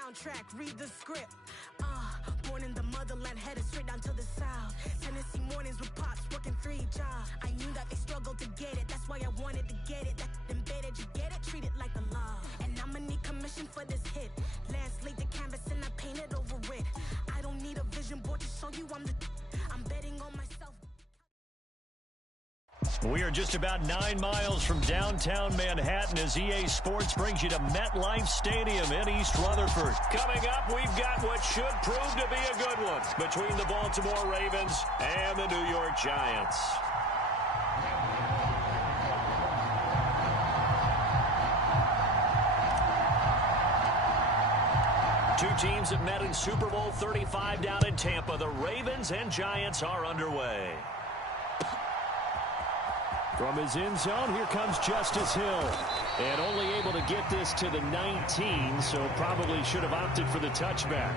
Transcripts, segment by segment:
soundtrack, read the script. Born in the motherland, headed straight down to the south. Tennessee mornings with pops, working 3 jobs. I knew that they struggled to get it, that's why I wanted to get it. That embedded, you get it, treat it like a law. And I'ma need commission for this hit. Lance laid the canvas and I painted over it. I don't need a vision board to show you I'm betting on myself. We are just about 9 miles from downtown Manhattan as EA Sports brings you to MetLife Stadium in East Rutherford. Coming up, we've got what should prove to be a good one between the Baltimore Ravens and the New York Giants. Two teams have met in Super Bowl 35 down in Tampa. The Ravens and Giants are underway. From his end zone, here comes Justice Hill. And only able to get this to the 19, so probably should have opted for the touchback.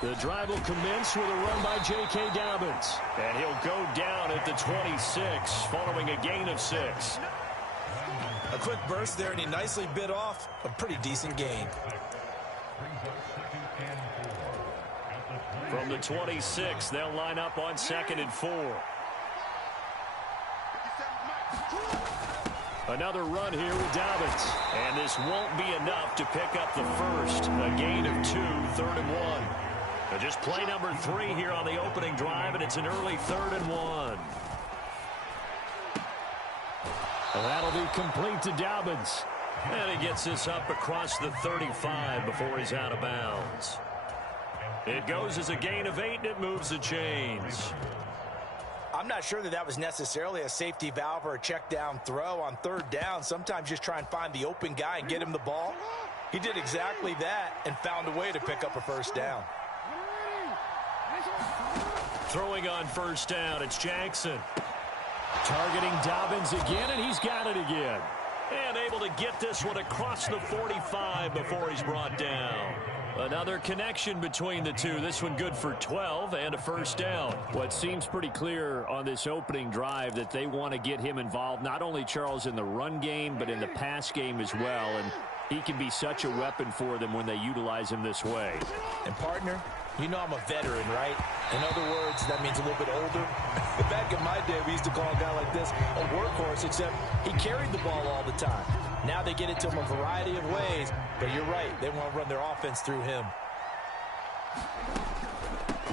The drive will commence with a run by J.K. Dobbins. And he'll go down at the 26 following a gain of 6. A quick burst there, and he nicely bit off a pretty decent gain. From the 26, they'll line up on 2nd and 4. Another run here with Dobbins. And this won't be enough to pick up the first. A gain of 2, 3rd and 1. Just play number 3 here on the opening drive, and it's an early 3rd and 1. And that'll be complete to Dobbins. And he gets this up across the 35 before he's out of bounds. It goes as a gain of 8, and it moves the chains. I'm not sure that was necessarily a safety valve or a check down throw on 3rd down. Sometimes just try and find the open guy and get him the ball. He did exactly that and found a way to pick up a 1st down. Throwing on 1st down, it's Jackson. Targeting Dobbins again, and he's got it again. And able to get this one across the 45 before he's brought down. Another connection between the two. This one good for 12 and a 1st down. What seems pretty clear on this opening drive that they want to get him involved, not only, Charles, in the run game, but in the pass game as well. And he can be such a weapon for them when they utilize him this way. And, partner, you know I'm a veteran, right? In other words, that means a little bit older. Back in my day, we used to call a guy like this a workhorse, except he carried the ball all the time. Now they get it to him a variety of ways, but you're right. They want to run their offense through him.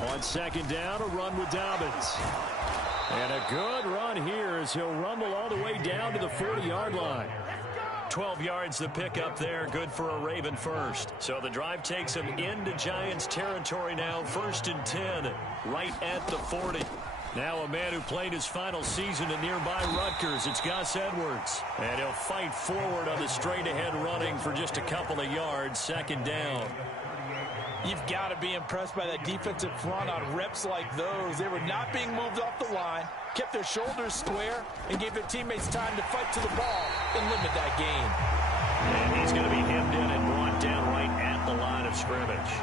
On 2nd down, a run with Dobbins. And a good run here as he'll rumble all the way down to the 40-yard line. 12 yards the pickup there, good for a Raven first. So the drive takes him into Giants territory now, 1st and 10, right at the 40. Now a man who played his final season at nearby Rutgers, it's Gus Edwards. And he'll fight forward on the straight-ahead running for just a couple of yards, 2nd down. You've got to be impressed by that defensive front on reps like those. They were not being moved off the line, kept their shoulders square, and gave their teammates time to fight to the ball and limit that gain. And he's going to be hemmed in and brought down right at the line of scrimmage.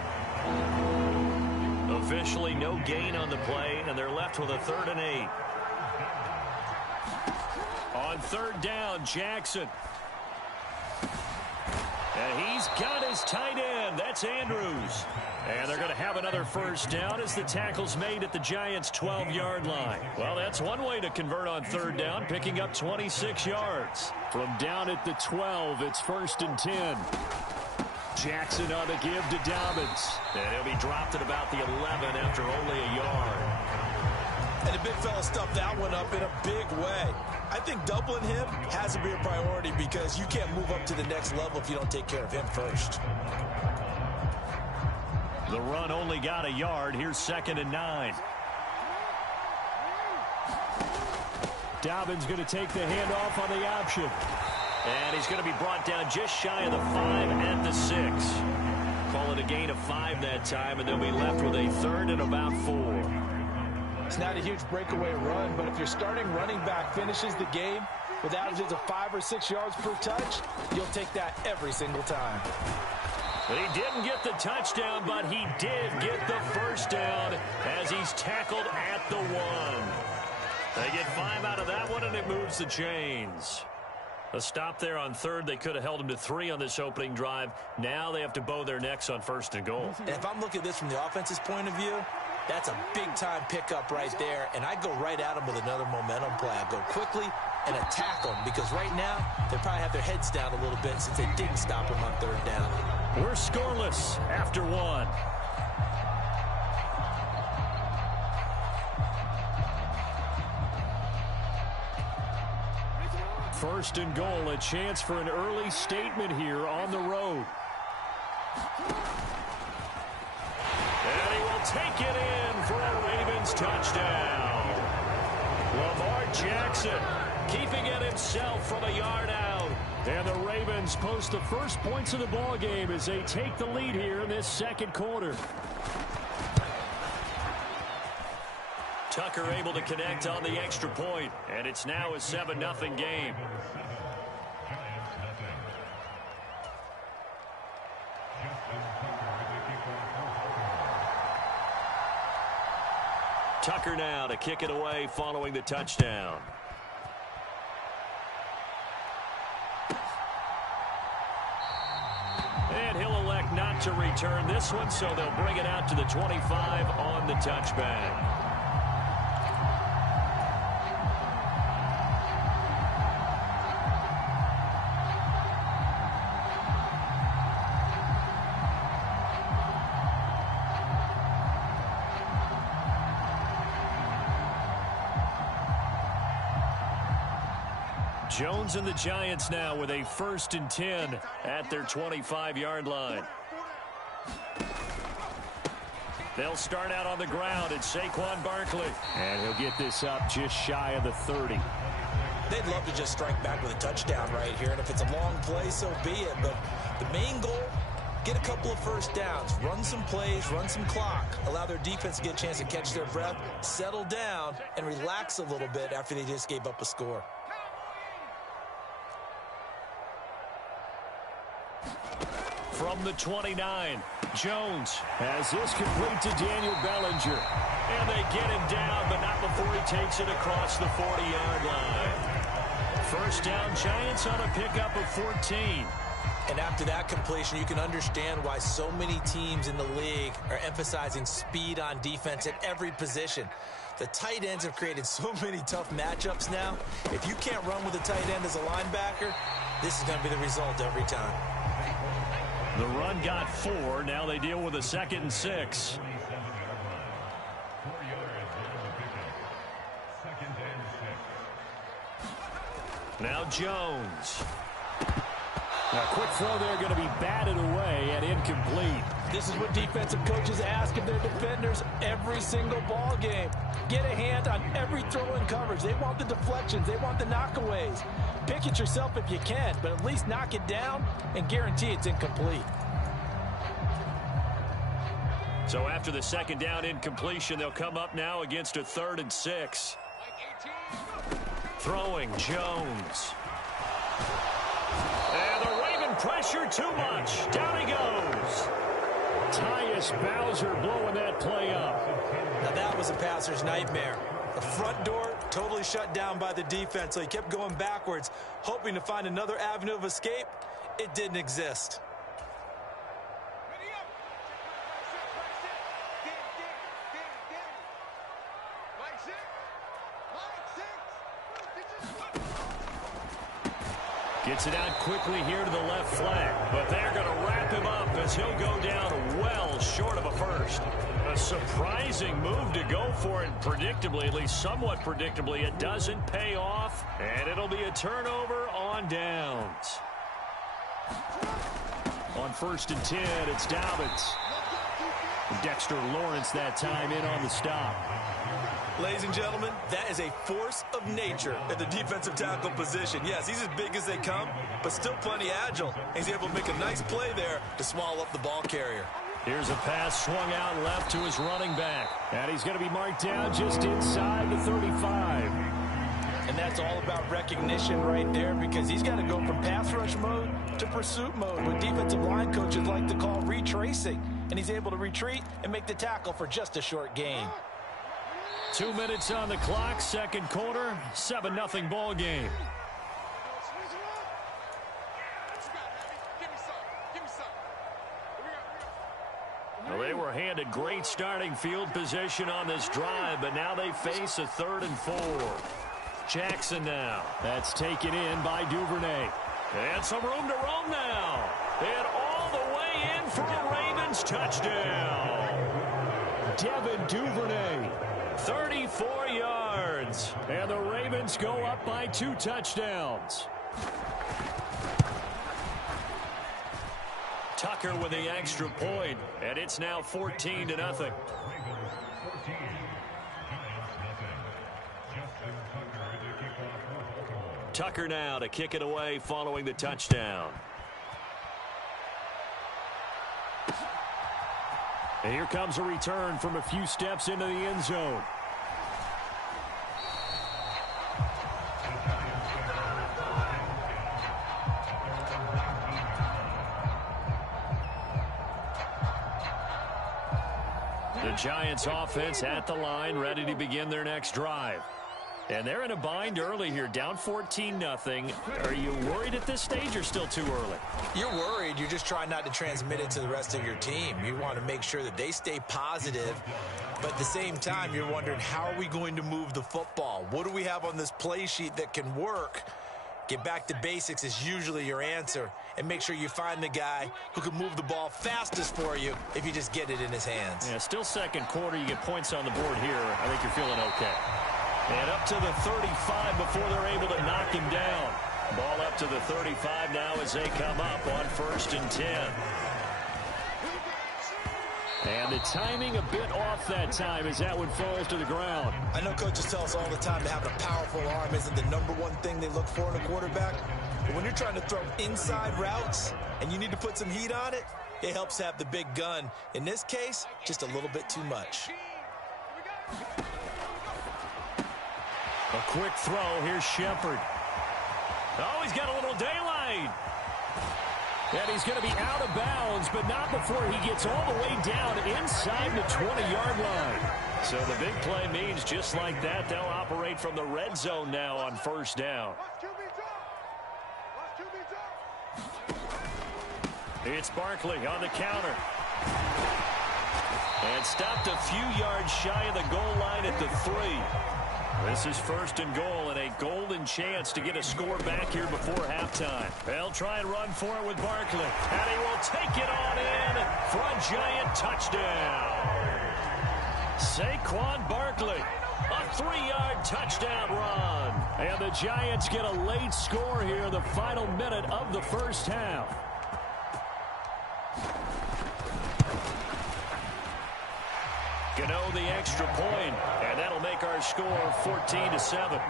Officially no gain on the play, and they're left with a 3rd and 8. On 3rd down, Jackson. And he's got his tight end. That's Andrews. And they're going to have another 1st down as the tackle's made at the Giants' 12-yard line. Well, that's one way to convert on 3rd down, picking up 26 yards. From down at the 12, it's 1st and 10. Jackson on the give to Dobbins. And he'll be dropped at about the 11 after only a yard. And the big fella stuffed that one up in a big way. I think doubling him has to be a priority because you can't move up to the next level if you don't take care of him first. The run only got a yard. Here's 2nd and 9. Dobbins going to take the handoff on the option. And he's going to be brought down just shy of the 5 at the 6. Call it a gain of 5 that time, and they'll be left with a 3rd and about 4. It's not a huge breakaway run, but if your starting running back finishes the game with averages of 5 or 6 yards per touch, you'll take that every single time. He didn't get the touchdown, but he did get the first down as he's tackled at the 1. They get 5 out of that one, and it moves the chains. A stop there on third. They could have held him to 3 on this opening drive. Now they have to bow their necks on 1st and goal. And if I'm looking at this from the offense's point of view, that's a big-time pickup right there, and I go right at him with another momentum play. I go quickly and attack them because right now they probably have their heads down a little bit since they didn't stop him on 3rd down. We're scoreless after 1. First and goal, a chance for an early statement here on the road. And he will take it in for a Ravens touchdown. Lamar Jackson keeping it himself from a yard out. And the Ravens post the first points of the ball game as they take the lead here in this second quarter. Tucker able to connect on the extra point, and it's now a 7-0 game. Tucker now to kick it away following the touchdown. And he'll elect not to return this one, so they'll bring it out to the 25 on the touchback. Jones and the Giants now with a 1st and 10 at their 25-yard line. They'll start out on the ground. It's Saquon Barkley. And he'll get this up just shy of the 30. They'd love to just strike back with a touchdown right here. And if it's a long play, so be it. But the main goal, get a couple of first downs. Run some plays, run some clock. Allow their defense to get a chance to catch their breath, settle down, and relax a little bit after they just gave up a score. From the 29, Jones has this complete to Daniel Bellinger. And they get him down, but not before he takes it across the 40-yard line. First down, Giants on a pickup of 14. And after that completion, you can understand why so many teams in the league are emphasizing speed on defense at every position. The tight ends have created so many tough matchups now. If you can't run with a tight end as a linebacker, this is going to be the result every time. The run got 4. Now they deal with a 2nd and 6. Now Jones. A quick throw there going to be batted away and incomplete. This is what defensive coaches ask of their defenders every single ball game. Get a hand on every throw in coverage. They want the deflections. They want the knockaways. Pick it yourself if you can, but at least knock it down and guarantee it's incomplete. So after the 2nd down incompletion, they'll come up now against a 3rd and 6. Throwing Jones. And the Raven pressure too much. Down he goes. Tyus Bowser blowing that play up. Now that was a passer's nightmare. The front door totally shut down by the defense, so he kept going backwards, hoping to find another avenue of escape. It didn't exist. Gets it out quickly here to the left flank, but they're going to wrap him up as he'll go down well short of a first. A surprising move to go for it, predictably, at least somewhat predictably. It doesn't pay off, and it'll be a turnover on downs. On 1st and 10, it's Dobbins. Dexter Lawrence that time in on the stop. Ladies and gentlemen, that is a force of nature at the defensive tackle position. Yes, he's as big as they come, but still plenty agile. He's able to make a nice play there to swallow up the ball carrier. Here's a pass swung out left to his running back. And he's going to be marked down just inside the 35. And that's all about recognition right there, because he's got to go from pass rush mode to pursuit mode, what defensive line coaches like to call retracing. And he's able to retreat and make the tackle for just a short gain. 2 minutes on the clock, second quarter, 7-0 ball game. Well, they were handed great starting field position on this drive, but now they face a 3rd and 4. Jackson now. That's taken in by Duvernay. And some room to roam now. And all the way in for a Ravens touchdown. Devin Duvernay, 34 yards. And the Ravens go up by 2 touchdowns. Tucker with the extra point, and it's now 14-0. Tucker now to kick it away following the touchdown. And here comes a return from a few steps into the end zone. The Giants offense at the line, ready to begin their next drive. And they're in a bind early here, down 14-0. Are you worried at this stage or still too early? You're worried. You're just trying not to transmit it to the rest of your team. You want to make sure that they stay positive. But at the same time, you're wondering, how are we going to move the football? What do we have on this play sheet that can work? Get back to basics is usually your answer. And make sure you find the guy who can move the ball fastest for you if you just get it in his hands. Yeah, still second quarter. You get points on the board here. I think you're feeling okay. And up to the 35 before they're able to knock him down. Ball up to the 35 now as they come up on 1st and 10. And the timing a bit off that time as that one falls to the ground. I know coaches tell us all the time that having a powerful arm isn't the #1 thing they look for in a quarterback. But when you're trying to throw inside routes and you need to put some heat on it, it helps have the big gun. In this case, just a little bit too much. A quick throw. Here's Shepard. Oh, he's got a little daylight. And he's going to be out of bounds, but not before he gets all the way down inside the 20-yard line. So the big play means just like that, they'll operate from the red zone now on 1st down. It's Barkley on the counter. And stopped a few yards shy of the goal line at the 3. This is 1st and goal and a golden chance to get a score back here before halftime. They'll try and run for it with Barkley. And he will take it on in for a Giant touchdown. Saquon Barkley, a 3-yard touchdown run. And the Giants get a late score here in the final minute of the 1st half. Gano the extra point, and that'll make our score 14-7.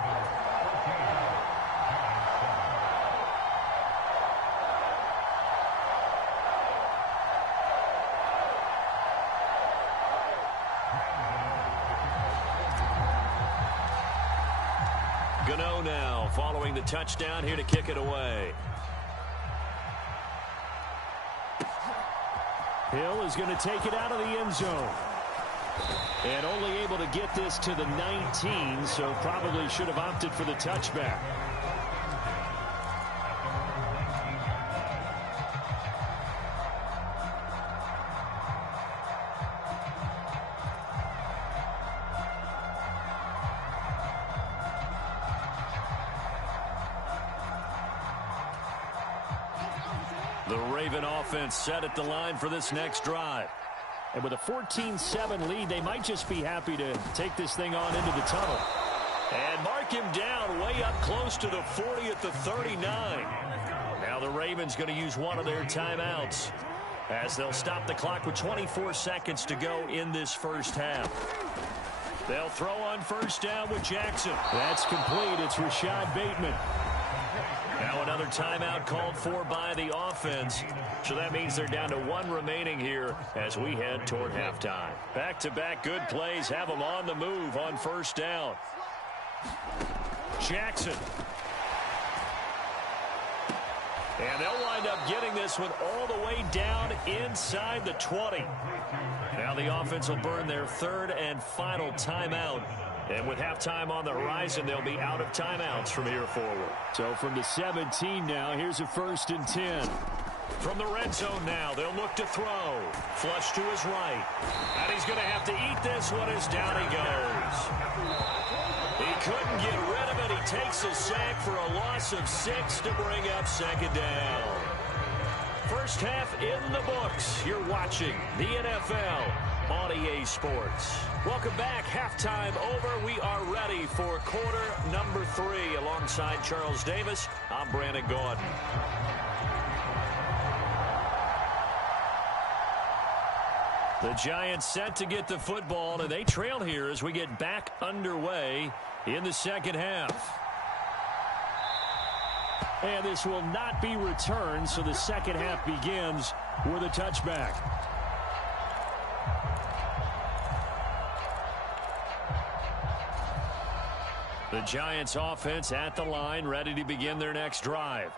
Gano now following the touchdown here to kick it away. Hill is going to take it out of the end zone. And only able to get this to the 19, so probably should have opted for the touchback. The Raven offense set at the line for this next drive. And with a 14-7 lead, they might just be happy to take this thing on into the tunnel. And mark him down way up close to the 40 at the 39. Now the Ravens going to use one of their timeouts as they'll stop the clock with 24 seconds to go in this 1st half. They'll throw on 1st down with Jackson. That's complete. It's Rashad Bateman. Now another timeout called for by the offense. So that means they're down to 1 remaining here as we head toward halftime. Back-to-back good plays have them on the move on first down. Jackson. And they'll wind up getting this one all the way down inside the 20. Now the offense will burn their 3rd and final timeout. And with halftime on the horizon, they'll be out of timeouts from here forward. So from the 17 now, here's a 1st and 10. From the red zone now, they'll look to throw. Flush to his right. And he's going to have to eat this one as down he goes. He couldn't get rid of it. He takes a sack for a loss of 6 to bring up 2nd down. First half in the books. You're watching the NFL on EA Sports. Welcome back. Halftime over. We are ready for quarter number 3. Alongside Charles Davis, I'm Brandon Gordon. The Giants set to get the football, and they trail here as we get back underway in the second half. And this will not be returned, so the second half begins with a touchback. The Giants offense at the line, ready to begin their next drive.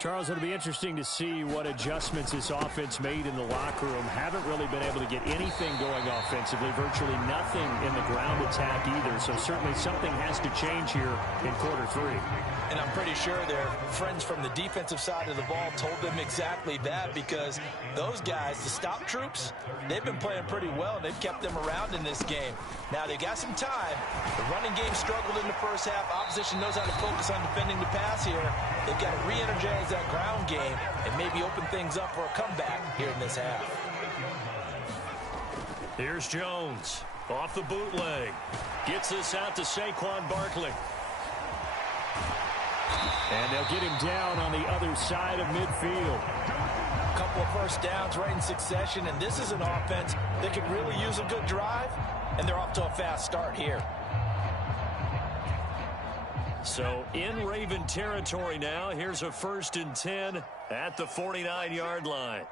Charles, it'll be interesting to see what adjustments this offense made in the locker room. Haven't really been able to get anything going offensively, virtually nothing in the ground attack either. So certainly something has to change here in quarter 3. And I'm pretty sure their friends from the defensive side of the ball told them exactly that, because those guys, the stop troops, they've been playing pretty well. They've kept them around in this game. Now they got some time. The running game struggled in the first half. Opposition knows how to focus on defending the pass here. They've got to re-energize that ground game and maybe open things up for a comeback here in this half. Here's Jones off the bootleg. Gets this out to Saquon Barkley. And they'll get him down on the other side of midfield. A couple of first downs right in succession, and this is an offense that could really use a good drive, and they're off to a fast start here. So in Raven territory now, here's a 1st and 10 at the 49-yard line.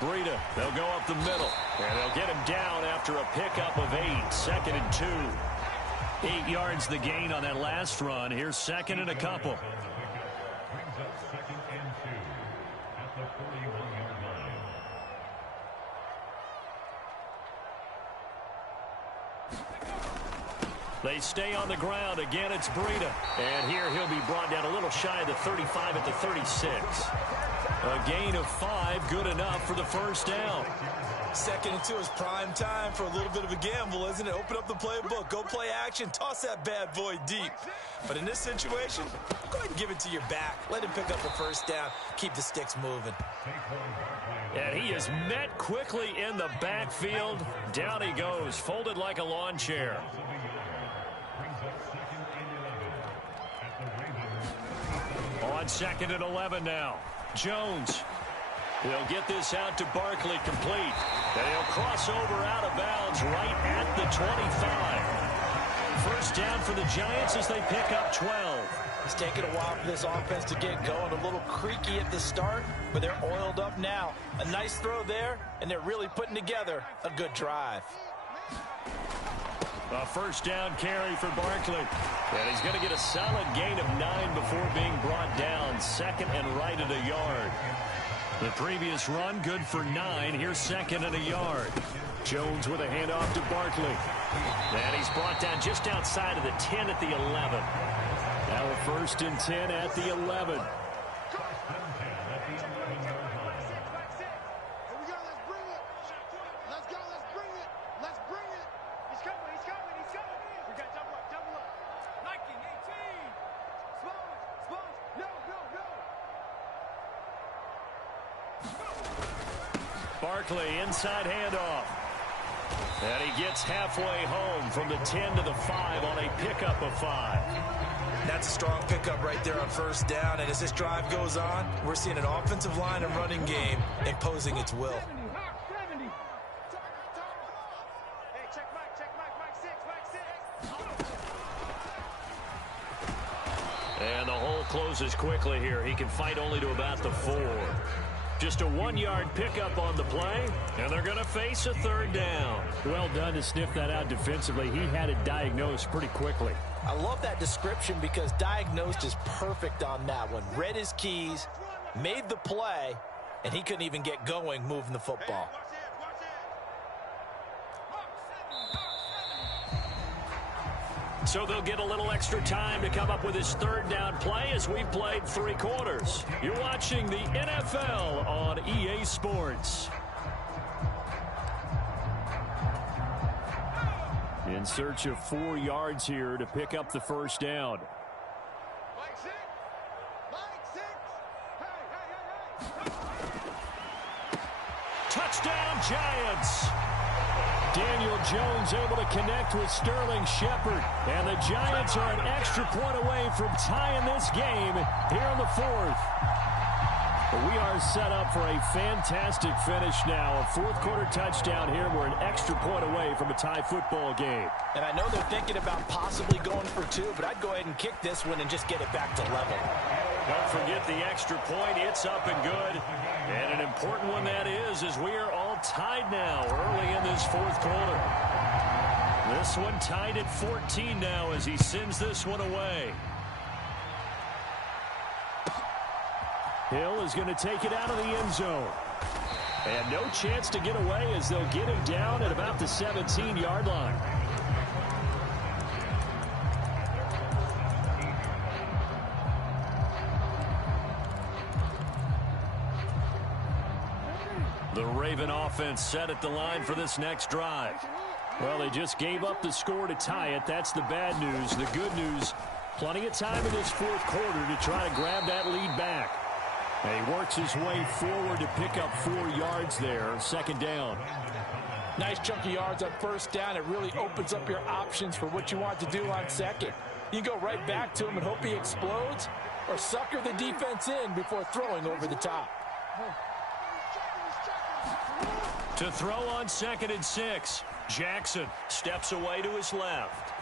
Breida, they'll go up the middle, and they'll get him down after a pickup of 8, 2nd and 2. 8 yards the gain on that last run. Here's 2nd and a couple. They stay on the ground. Again, it's Breida. And here he'll be brought down a little shy of the 35 at the 36. A gain of 5, good enough for the first down. 2nd and 2 is prime time for a little bit of a gamble, isn't it? Open up the playbook, go play action, toss that bad boy deep. But in this situation, go ahead and give it to your back. Let him pick up the first down. Keep the sticks moving. And he is met quickly in the backfield. Down he goes, folded like a lawn chair. On 2nd and 11 now. Jones. He'll get this out to Barkley, complete. And he'll cross over out of bounds right at the 25. First down for the Giants as they pick up 12. It's taken a while for this offense to get going. A little creaky at the start, but they're oiled up now. A nice throw there, and they're really putting together a good drive. A first down carry for Barkley. And he's going to get a solid gain of 9 before being brought down. 2nd and right at a yard. The previous run, good for 9. Here's 2nd and a yard. Jones with a handoff to Barkley. And he's brought down just outside of the 10 at the 11. Now a 1st and 10 at the 11. Barkley, inside handoff. And he gets halfway home from the 10 to the 5 on a pickup of 5. That's a strong pickup right there on first down. And as this drive goes on, we're seeing an offensive line and running game imposing its will. Hey, check Mike 6. And the hole closes quickly here. He can fight only to about the 4. Just a 1-yard pickup on the play, and they're going to face a 3rd down. Well done to sniff that out defensively. He had it diagnosed pretty quickly. I love that description because diagnosed is perfect on that one. Read his keys, made the play, and he couldn't even get going moving the football. So they'll get a little extra time to come up with his 3rd down play as we've played 3 quarters. You're watching the NFL on EA Sports. In search of 4 yards here to pick up the 1st down. Touchdown, Giants! Daniel Jones able to connect with Sterling Shepard. And the Giants are an extra point away from tying this game here in the 4th. But we are set up for a fantastic finish now. A 4th quarter touchdown here. We're an extra point away from a tie football game. And I know they're thinking about possibly going for 2, but I'd go ahead and kick this one and just get it back to level. Don't forget the extra point. It's up and good. And an important one that is, as we are all tied now early in this 4th quarter. This one tied at 14 now as he sends this one away. Hill is going to take it out of the end zone. And no chance to get away as they'll get him down at about the 17-yard line. The Raven offense set at the line for this next drive. Well, they just gave up the score to tie it. That's the bad news. The good news, plenty of time in this 4th quarter to try to grab that lead back. And he works his way forward to pick up 4 yards there. 2nd down. Nice chunk of yards on 1st down. It really opens up your options for what you want to do on 2nd. You go right back to him and hope he explodes, or sucker the defense in before throwing over the top. To throw on 2nd and 6. Jackson steps away to his left.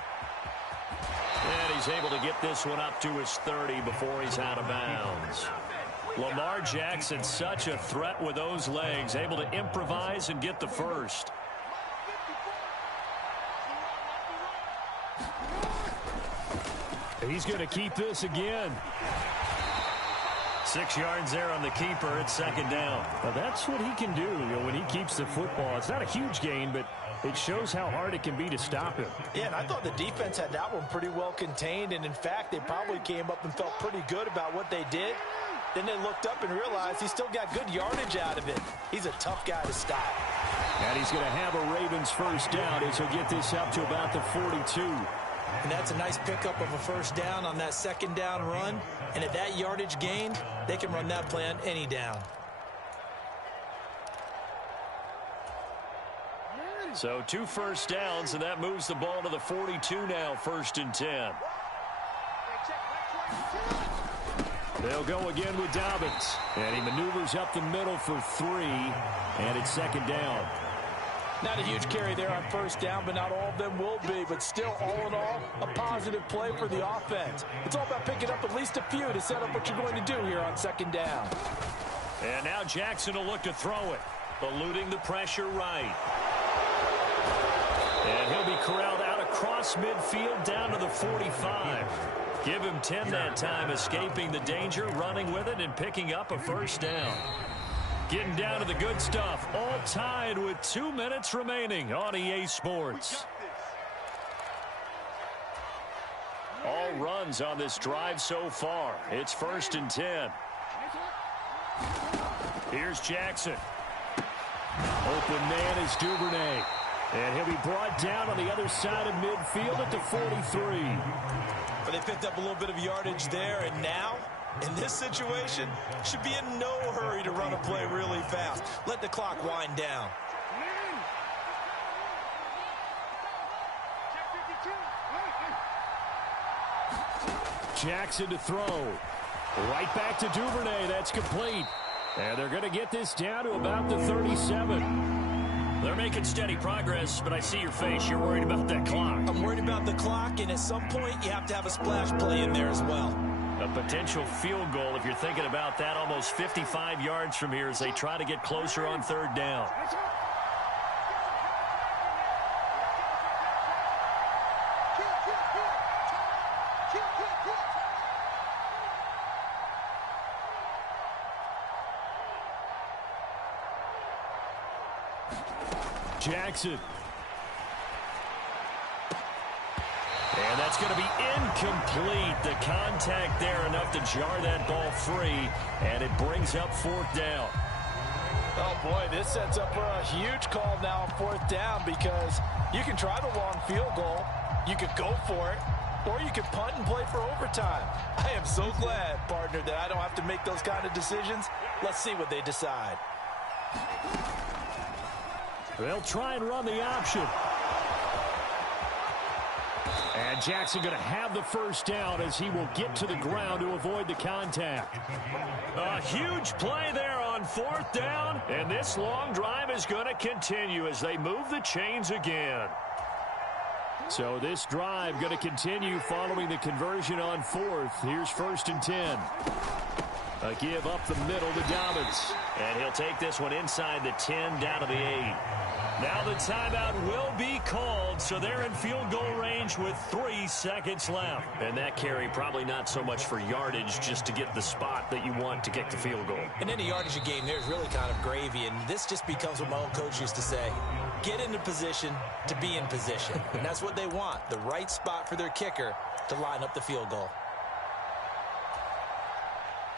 And he's able to get this one up to his 30 before he's out of bounds. Lamar Jackson, such a threat with those legs, able to improvise and get the 1st. He's going to keep this again. 6 yards there on the keeper. It's 2nd down. Well, that's what he can do, when he keeps the football. It's not a huge gain, but it shows how hard it can be to stop him. Yeah, and I thought the defense had that one pretty well contained, and in fact, they probably came up and felt pretty good about what they did. Then they looked up and realized he still got good yardage out of it. He's a tough guy to stop. And he's going to have a Ravens 1st down as he'll get this up to about the 42. And that's a nice pickup of a 1st down on that 2nd down run. And at that yardage gained, they can run that play on any down. So 2 1st downs, and that moves the ball to the 42 now, 1st and 10. They'll go again with Dobbins. And he maneuvers up the middle for 3, and it's 2nd down. Not a huge carry there on 1st down, but not all of them will be. But still, all in all, a positive play for the offense. It's all about picking up at least a few to set up what you're going to do here on 2nd down. And now Jackson will look to throw it, eluding the pressure right. And he'll be corralled out across midfield down to the 45. Give him 10 that time, escaping the danger, running with it, and picking up a 1st down. Getting down to the good stuff, all tied with 2 minutes remaining on EA Sports. All runs on this drive so far. It's 1st and 10. Here's Jackson. Open man is Duvernay. And he'll be brought down on the other side of midfield at the 43. But they picked up a little bit of yardage there, and now, in this situation, should be in no hurry to run a play really fast. Let the clock wind down. Jackson to throw. Right back to Duvernay. That's complete. And they're going to get this down to about the 37. They're making steady progress, but I see your face. You're worried about that clock. I'm worried about the clock, and at some point, you have to have a splash play in there as well. A potential field goal, if you're thinking about that, almost 55 yards from here as they try to get closer on third down. Jackson. And that's going to be incomplete. The contact there enough to jar that ball free, and it brings up fourth down. Oh, boy, this sets up for a huge call now on fourth down because you can try the long field goal, you could go for it, or you could punt and play for overtime. I am so glad, partner, that I don't have to make those kind of decisions. Let's see what they decide. They'll try and run the option. And Jackson going to have the first down as he will get to the ground to avoid the contact. A huge play there on fourth down, and this long drive is going to continue as they move the chains again. So this drive going to continue following the conversion on fourth. Here's 1st and 10. A give up the middle to Dobbins. And he'll take this one inside the 10 down to the 8. Now the timeout will be called, so they're in field goal range with 3 seconds left. And that carry probably not so much for yardage, just to get the spot that you want to kick the field goal. In any yardage game, there's really kind of gravy, and this just becomes what my old coach used to say. Get into position to be in position. And that's what they want, the right spot for their kicker to line up the field goal.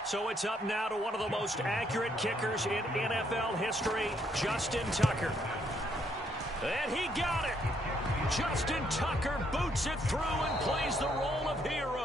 So it's up now to one of the most accurate kickers in NFL history, Justin Tucker. And he got it. Justin Tucker boots it through and plays the role of hero.